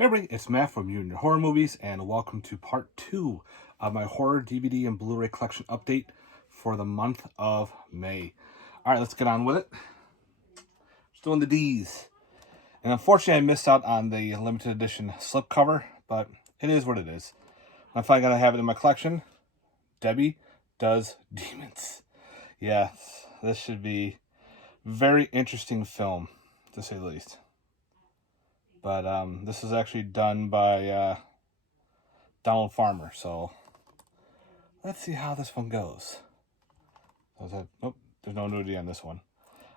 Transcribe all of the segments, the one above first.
Hey everybody, it's Matt from You and Your Horror Movies, and welcome to part 2 of my horror DVD and Blu-ray collection update for the month of May. Alright, let's get on with it. Still in the D's. And unfortunately I missed out on the limited edition slipcover, but it is what it is. I'm finally going to have it in my collection. Debbie Does Demons. Yes, this should be a very interesting film, to say the least. But this is actually done by Donald Farmer, so let's see how this one goes. Nope, there's no nudity on this one.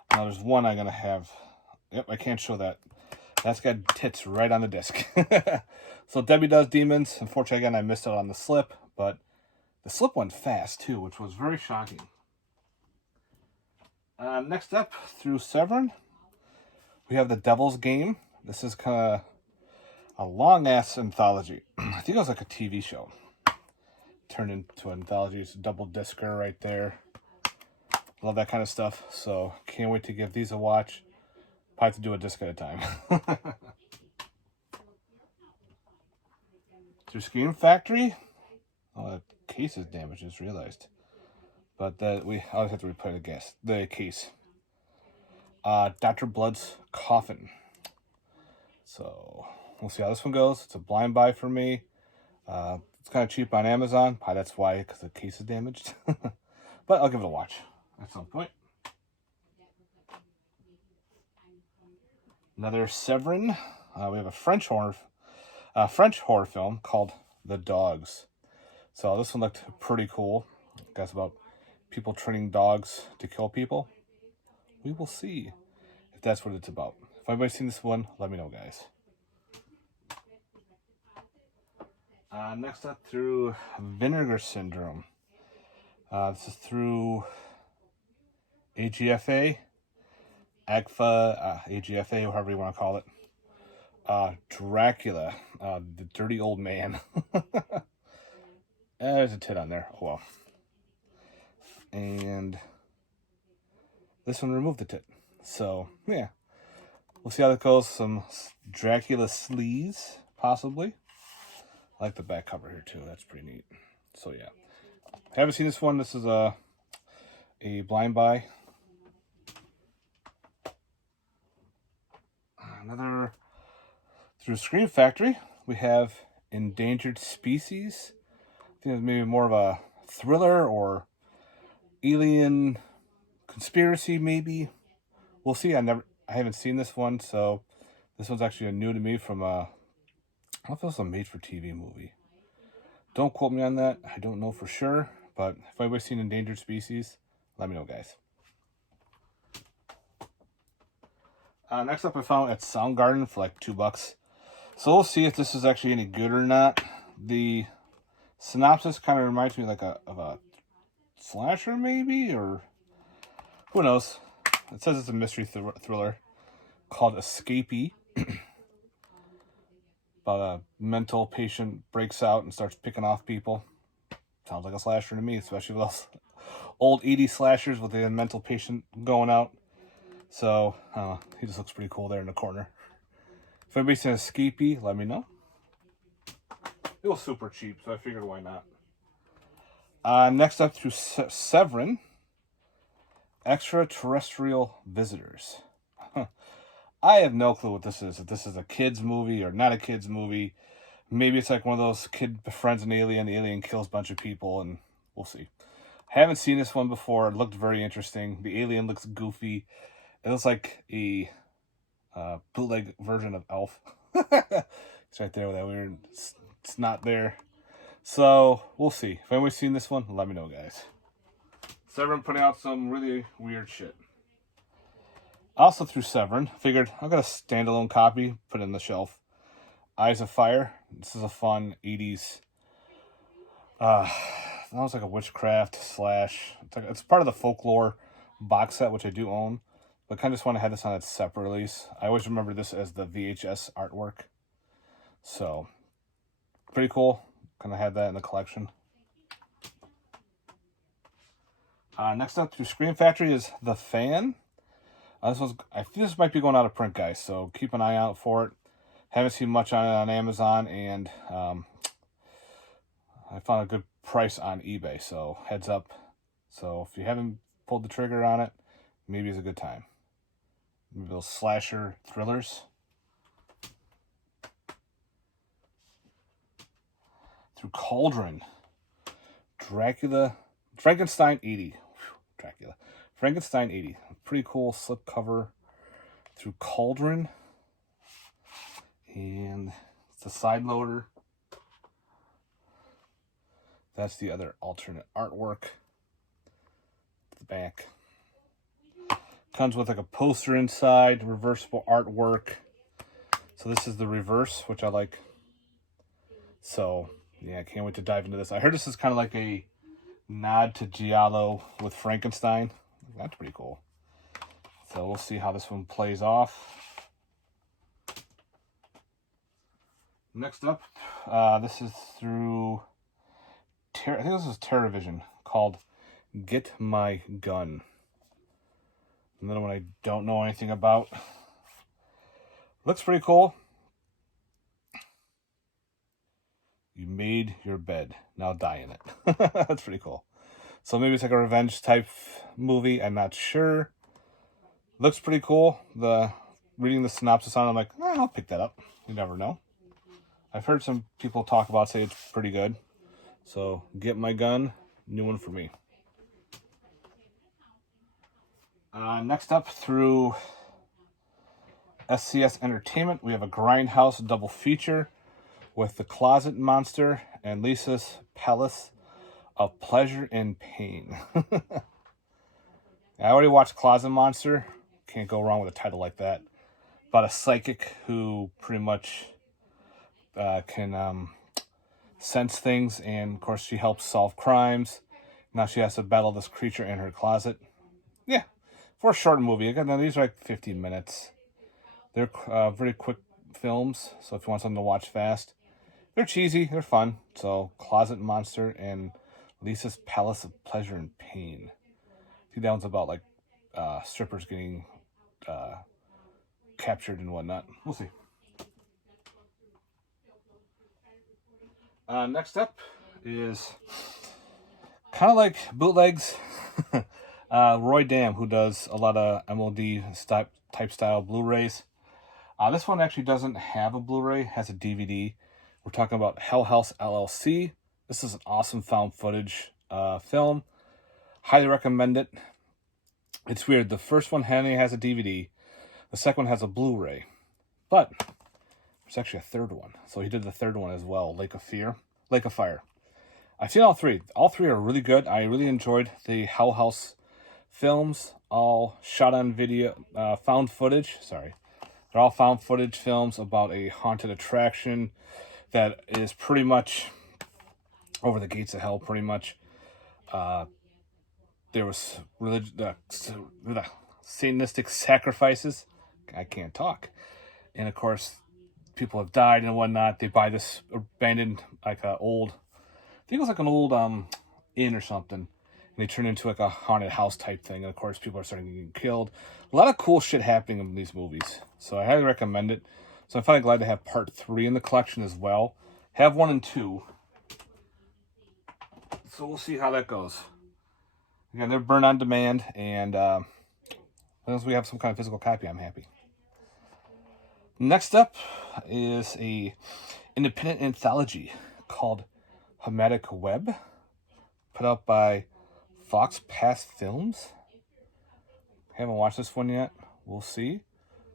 Now there's one I'm going to have. Yep, I can't show that. That's got tits right on the disc. So Debbie Does Demons. Unfortunately, again, I missed out on the slip, but the slip went fast, too, which was very shocking. Next up, through Severin, we have The Devil's Game. This is kind of a long-ass anthology. I think it was like a TV show. Turned into an anthology. It's a double discer right there. Love that kind of stuff. So, can't wait to give these a watch. Probably have to do a disc at a time. Through Scream Factory. Oh, that case is damaged, just realized. But I always have to replay the case. Dr. Blood's Coffin. So, we'll see how this one goes. It's a blind buy for me. It's kind of cheap on Amazon. Probably that's why, because the case is damaged. But I'll give it a watch at some point. Another Severin. We have a French horror film called The Dogs. So this one looked pretty cool. It's about people training dogs to kill people. We will see if that's what it's about. If anybody's seen this one, let me know, guys. Next up, through Vinegar Syndrome. This is through AGFA, AGFA, however you want to call it. Dracula, the dirty old man. There's a tit on there. Oh well. And this one removed the tit. So, yeah. We'll see how that goes. Some Dracula sleeves, possibly. I like the back cover here, too. That's pretty neat. So, yeah. Haven't seen this one. This is a blind buy. Another, through Scream Factory, we have Endangered Species. I think it's maybe more of a thriller or alien conspiracy, maybe. We'll see. I haven't seen this one, so this one's actually new to me from I don't know if it was a made-for-TV movie. Don't quote me on that. I don't know for sure, but if anybody's seen Endangered Species, let me know, guys. Next up, I found at Soundgarden for like $2. So we'll see if this is actually any good or not. The synopsis kind of reminds me like of a slasher, maybe, or who knows. It says it's a mystery thriller called Escapee. About a mental patient breaks out and starts picking off people. Sounds like a slasher to me, especially with those old 80s slashers with the mental patient going out. So, he just looks pretty cool there in the corner. If anybody's seen Escapee, let me know. It was super cheap, so I figured why not. Next up, through Severin, Extraterrestrial Visitors. I have no clue what this is. If this is a kid's movie or not a kid's movie. Maybe it's like one of those kid befriends an alien. The alien kills a bunch of people, and we'll see. Haven't seen this one before. It looked very interesting. The alien looks goofy. It looks like a bootleg version of Elf. It's right there with that weird. It's not there. So, we'll see. If anybody's seen this one, let me know, guys. Severin putting out some really weird shit. Also through Severin, figured I'll get a standalone copy, put it in the shelf. Eyes of Fire. This is a fun 80s. That was like a witchcraft slash. It's part of the folklore box set, which I do own. But kind of just want to have this on its separate release. I always remember this as the VHS artwork. So, pretty cool. Kind of had that in the collection. Next up through Scream Factory is The Fan. I think this might be going out of print, guys, so keep an eye out for it. Haven't seen much on it on Amazon, and I found a good price on eBay, so heads up. So if you haven't pulled the trigger on it, maybe it's a good time. Maybe those slasher thrillers. Through Cauldron. Dracula. Frankenstein 80. Whew, Dracula. Frankenstein 80. Pretty cool slipcover. Through Cauldron. And it's a side loader. That's the other alternate artwork. The back. Comes with like a poster inside, reversible artwork. So this is the reverse, which I like. So, yeah, I can't wait to dive into this. I heard this is kind of like a nod to Giallo with Frankenstein. That's pretty cool. So we'll see how this one plays off. Next up, this is through, I think this is TerraVision, called Get My Gun. Another one I don't know anything about. Looks pretty cool. You made your bed. Now die in it. That's pretty cool. So maybe it's like a revenge type movie. I'm not sure. Looks pretty cool. Reading the synopsis on it, I'm like, I'll pick that up. You never know. I've heard some people talk about, say it's pretty good. So, Get My Gun, new one for me. Next up, through SCS Entertainment, we have a Grindhouse double feature with The Closet Monster and Lisa's Palace of Pleasure and Pain. I already watched Closet Monster. Can't go wrong with a title like that. About a psychic who pretty much can sense things, and of course she helps solve crimes. Now she has to battle this creature in her closet. Yeah, for a short movie. Again, now these are like 15 minutes. They're very quick films, so if you want something to watch fast, they're cheesy, they're fun. So, Closet Monster and Lisa's Palace of Pleasure and Pain. I think that one's about like strippers getting captured and whatnot. We'll see. Next up is kind of like bootlegs. Roy Dam, who does a lot of MOD type style Blu-rays. This one actually doesn't have a Blu-ray, has a DVD. We're talking about Hell House LLC. This is an awesome found footage film. Highly recommend it. It's weird. The first one only has a DVD. The second one has a Blu-ray. But there's actually a third one. So he did the third one as well, Lake of Fire. I've seen all three. All three are really good. I really enjoyed the Hell House films. All shot on video, found footage. Sorry. They're all found footage films about a haunted attraction that is pretty much over the gates of hell, pretty much. There was Satanistic sacrifices. I can't talk. And of course, people have died and whatnot. They buy this abandoned, like a old, I think it was like an old inn or something. And they turn into like a haunted house type thing. And of course, people are starting to get killed. A lot of cool shit happening in these movies. So I highly recommend it. So I'm finally glad to have part 3 in the collection as well. Have 1 and 2. So we'll see how that goes. Again, they're burn on demand. And as long as we have some kind of physical copy, I'm happy. Next up is a independent anthology called Hermetic Web, put out by Fox Pass Films. Haven't watched this one yet. We'll see.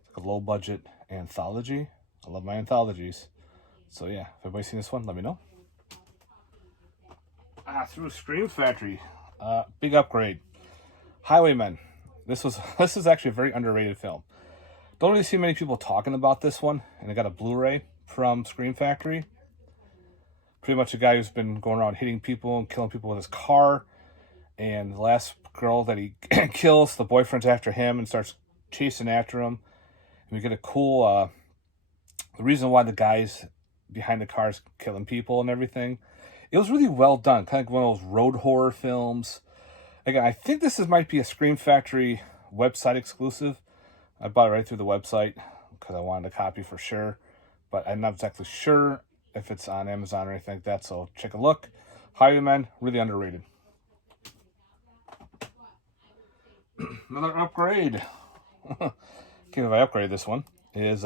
It's like a low budget anthology. I love my anthologies. So yeah, if everybody's seen this one, let me know. Through Scream Factory, big upgrade. Highwaymen. This is actually a very underrated film. Don't really see many people talking about this one, and I got a Blu-ray from Scream Factory. Pretty much a guy who's been going around hitting people and killing people with his car, and the last girl that he kills, the boyfriend's after him and starts chasing after him. And we get a cool, the reason why the guy's behind the car is killing people and everything. It was really well done, kind of like one of those road horror films. Again, I think might be a Scream Factory website exclusive. I bought it right through the website because I wanted a copy for sure. but I'm not exactly sure if it's on Amazon or anything like that, so check a look. Highwaymen, really underrated. Another upgrade. Okay, if I upgrade this one, is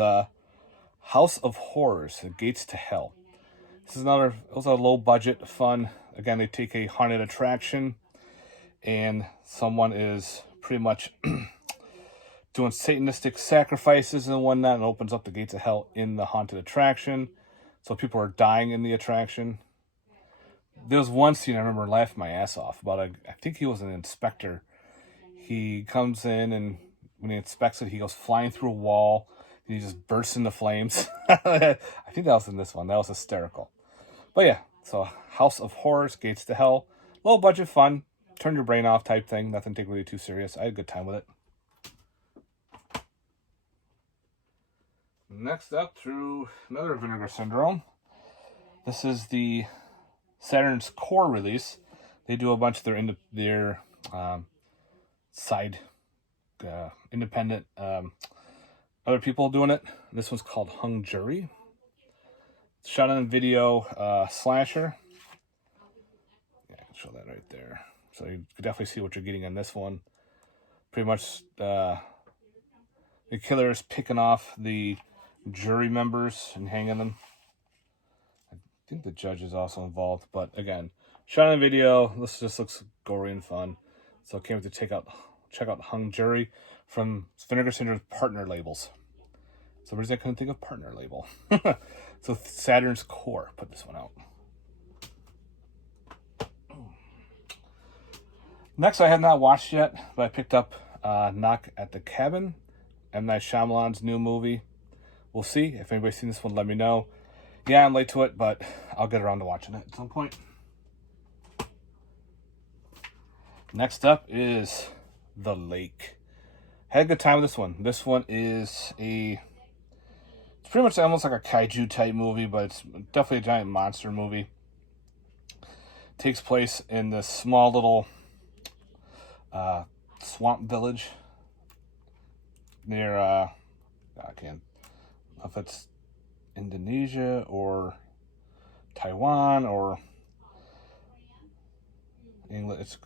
House of Horrors, The Gates to Hell. This is another, it was a low budget, fun. Again, they take a haunted attraction and someone is pretty much doing satanistic sacrifices and whatnot, and opens up the gates of hell in the haunted attraction. So people are dying in the attraction. There was one scene I remember laughing my ass off about I think he was an inspector. He comes in, and when he inspects it, he goes flying through a wall, and he just bursts into flames. I think that was in this one. That was hysterical. But yeah, so House of Horrors, Gates to Hell. Low budget fun. Turn your brain off type thing. Nothing take really too serious. I had a good time with it. Next up, through another Vinegar Syndrome. This is the Saturn's Core release. They do a bunch of their side independent other people doing it. This one's called Hung Jury. It's shot on video slasher. Yeah, I can show that right there. So you can definitely see what you're getting on this one. Pretty much the killer is picking off the jury members and hanging them. I think the judge is also involved, but again, shot on video. This just looks gory and fun. So I can't wait to check out Hung Jury from Vinegar Syndrome's partner labels. So reason I couldn't think of partner label. So Saturn's Core put this one out. Next, I have not watched yet, but I picked up Knock at the Cabin, M. Night Shyamalan's new movie. We'll see. If anybody's seen this one, let me know. Yeah, I'm late to it, but I'll get around to watching it at some point. Next up is The Lake. Had a good time with this one. This one is it's pretty much almost like a kaiju type movie, but it's definitely a giant monster movie. Takes place in this small little swamp village near I can't know if it's Indonesia or Taiwan or English.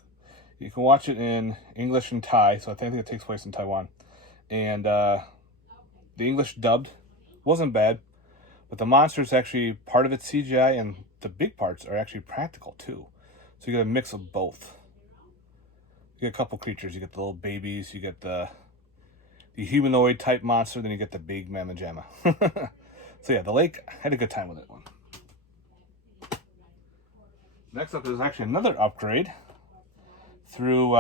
You can watch it in English and Thai, so I think it takes place in Taiwan. And the English dubbed wasn't bad, but the monster is actually part of it's CGI, and the big parts are actually practical too. So you get a mix of both. You get a couple creatures. You get the little babies. You get the humanoid type monster. Then you get the big mamma jamma. So yeah, The Lake, had a good time with it one. Next up is actually another upgrade through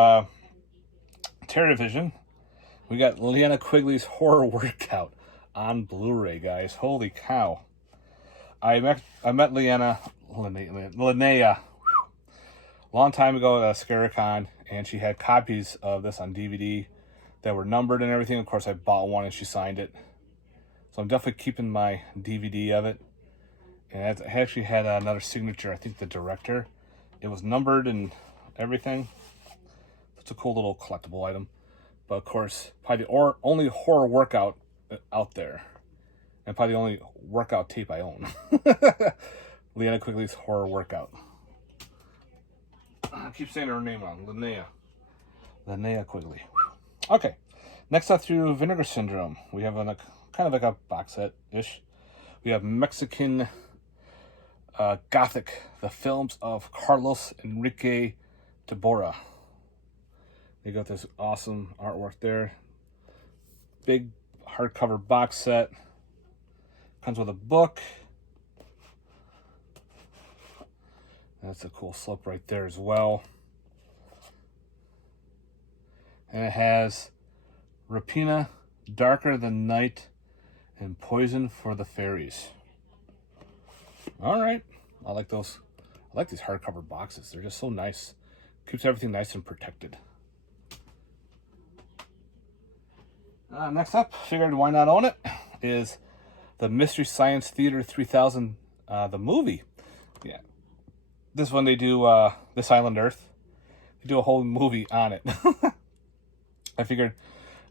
TerraVision. We got Linnea Quigley's Horror Workout on Blu-ray, guys. Holy cow! I met Linnea long time ago at Scaricon, and she had copies of this on DVD that were numbered and everything. Of course, I bought one and she signed it. So I'm definitely keeping my DVD of it. And it actually had another signature, I think the director. It was numbered and everything. It's a cool little collectible item. But of course, probably the only horror workout out there. And probably the only workout tape I own. Linnea Quigley's Horror Workout. I keep saying her name wrong. Linnea Quigley. Okay. Next up through Vinegar Syndrome, we have a kind of like a box set-ish. We have Mexican Gothic, the films of Carlos Enrique Tabora. They got this awesome artwork there. Big hardcover box set. Comes with a book. That's a cool slip right there as well. And it has Rapina, Darker Than Night, and Poison for the Fairies. All right. I like those. I like these hardcover boxes. They're just so nice. Keeps everything nice and protected. Next up, figured why not own it, is the Mystery Science Theater 3000, the movie. Yeah. This one they do This Island Earth. They do a whole movie on it. I figured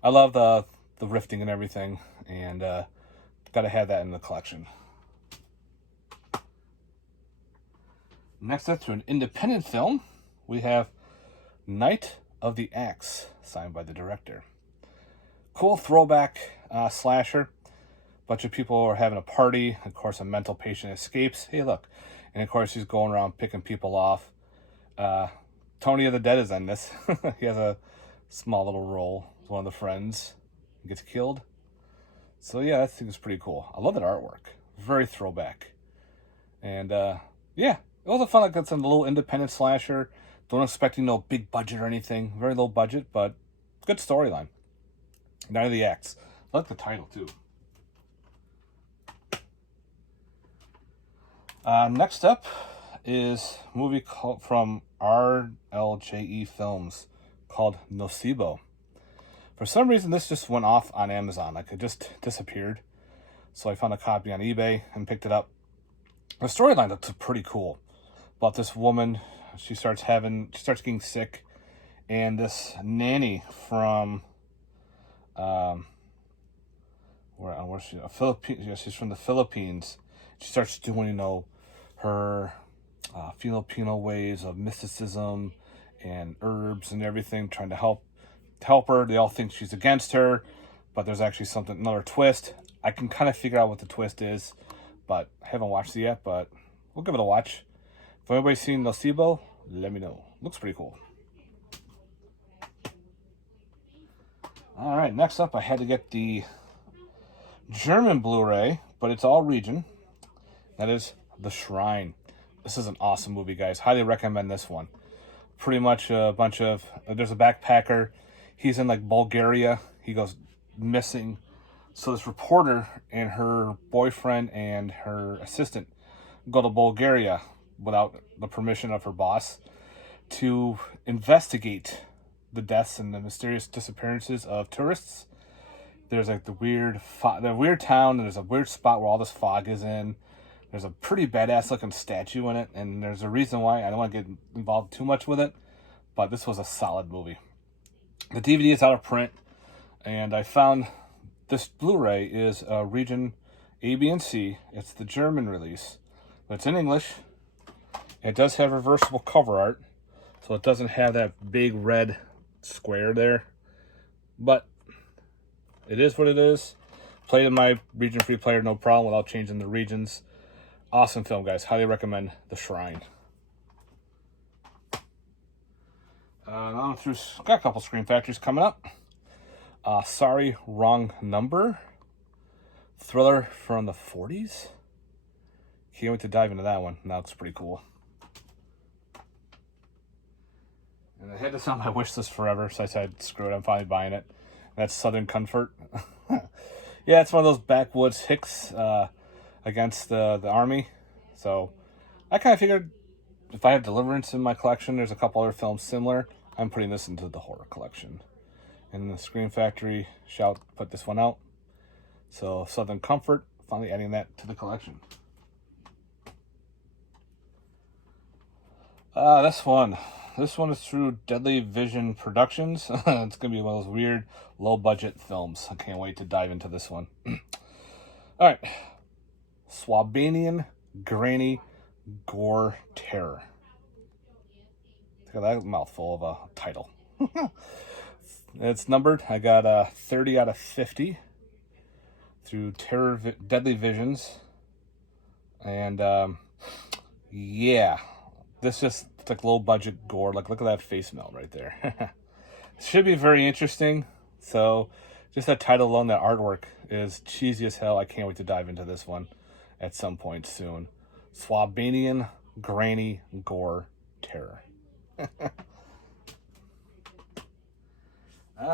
I love the rifting and everything, and Gotta have that in the collection. Next up, to an independent film, we have Night of the Axe, signed by the director. Cool throwback slasher. Bunch of people are having a party. Of course, a mental patient escapes. Hey, look. And of course, he's going around picking people off. Tony of the Dead is in this. He has a small little role. One of the friends. He gets killed. So yeah, that thing is pretty cool. I love that artwork. Very throwback. And yeah, it was a fun, like, it's a little independent slasher. Don't expect, no big budget or anything. Very low budget, but good storyline. Night of the Axe. I like the title too. Next up is a movie from RLJE Films called Nocebo. For some reason, this just went off on Amazon. Like, it just disappeared. So I found a copy on eBay and picked it up. The storyline looks pretty cool. About this woman, she starts getting sick, and this nanny from where's she? Philippines. Yeah, she's from the Philippines. She starts doing, her Filipino ways of mysticism and herbs and everything, trying to help her. They all think she's against her, but there's actually another twist. I can kind of figure out what the twist is, but I haven't watched it yet, but we'll give it a watch. If anybody's seen Nocebo, let me know. Looks pretty cool. All right, next up, I had to get the German Blu-ray, but it's all region. That is The Shrine. This is an awesome movie, guys. Highly recommend this one. Pretty much a bunch of... There's a backpacker. He's in, like, Bulgaria. He goes missing. So this reporter and her boyfriend and her assistant go to Bulgaria without the permission of her boss to investigate the deaths and the mysterious disappearances of tourists. There's like the weird town, and there's a weird spot where all this fog is in. There's a pretty badass looking statue in it, and there's a reason why. I don't want to get involved too much with it, but this was a solid movie. The DVD is out of print, and I found this Blu-ray is region A, B, and C. It's the German release, but it's in English. It does have reversible cover art, so it doesn't have that big red square there, but it is what it is. Played in my region-free player, no problem, without changing the regions. Awesome film, guys. Highly recommend The Shrine. Got a couple Scream Factories coming up. Sorry, Wrong Number. Thriller from the 40s. Can't wait to dive into that one. That looks pretty cool. And I had this on my wish list forever, so I said, screw it, I'm finally buying it. That's Southern Comfort. Yeah, it's one of those backwoods hicks against the army. So I kind of figured if I have Deliverance in my collection, there's a couple other films similar, I'm putting this into the horror collection. And the Scream Factory shall put this one out. So Southern Comfort, finally adding that to the collection. This one is through Deadly Vision Productions. It's going to be one of those weird, low-budget films. I can't wait to dive into this one. All right. Swabanian Granny Gore Terror. Look at that mouthful of a title. It's numbered. I got 30 out of 50 through Deadly Visions. And, yeah. This just like low budget gore. Like, look at that face melt right there. Should be very interesting. So just that title alone, that artwork is cheesy as hell. I can't wait to dive into this one at some point soon. Swabanian Granny Gore Terror.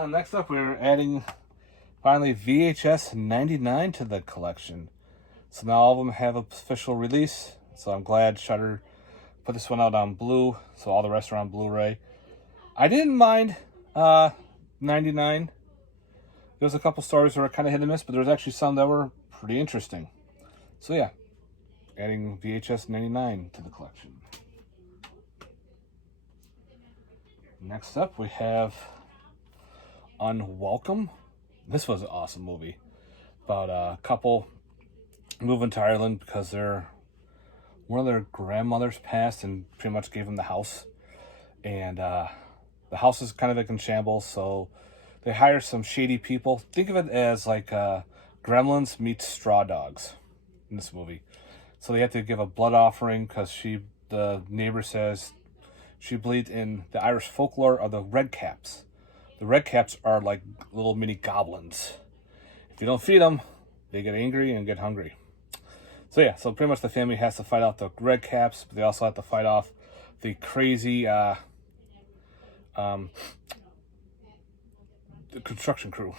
Next up, we're adding finally VHS 99 to the collection. So now all of them have an official release. So I'm glad Shudder put this one out on Blue, so all the rest are on Blu-ray. I didn't mind 99. There was a couple stories that were kind of hit and miss, but there was actually some that were pretty interesting. So yeah, adding VHS 99 to the collection. Next up, we have Unwelcome. This was an awesome movie about a couple moving to Ireland because one of their grandmothers passed and pretty much gave them the house. And the house is kind of like in shambles, so they hire some shady people. Think of it as like Gremlins meets Straw Dogs in this movie. So they have to give a blood offering because the neighbor says she believes in the Irish folklore of the red caps. The red caps are like little mini goblins. If you don't feed them, they get angry and get hungry. So yeah, so pretty much the family has to fight off the red caps, but they also have to fight off the crazy the construction crew.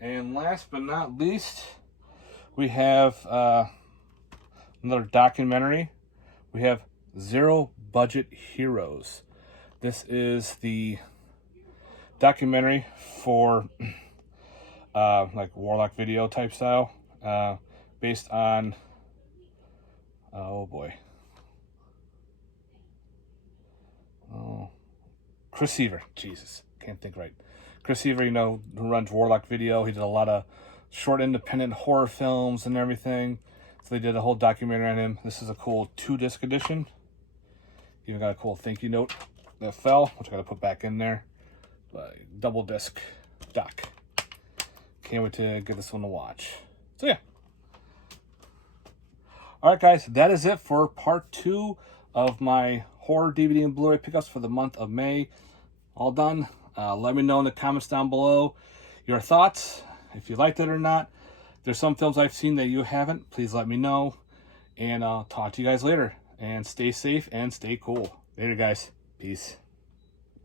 And last but not least, we have another documentary. We have Zero Budget Heroes. This is the documentary for like Warlock video type style, based on Chris Seaver. Jesus, can't think right. Chris Seaver, who runs Warlock Video. He did a lot of short independent horror films and everything. So they did a whole documentary on him. This is a cool 2-disc edition. Even got a cool thank you note that fell, which I got to put back in there. Double disc doc. Can't wait to give this one a watch. So yeah. Alright guys, that is it for part 2 of my horror DVD and Blu-ray pickups for the month of May. All done. Let me know in the comments down below your thoughts, if you liked it or not. If there's some films I've seen that you haven't, please let me know. And I'll talk to you guys later. And stay safe and stay cool. Later guys. Peace.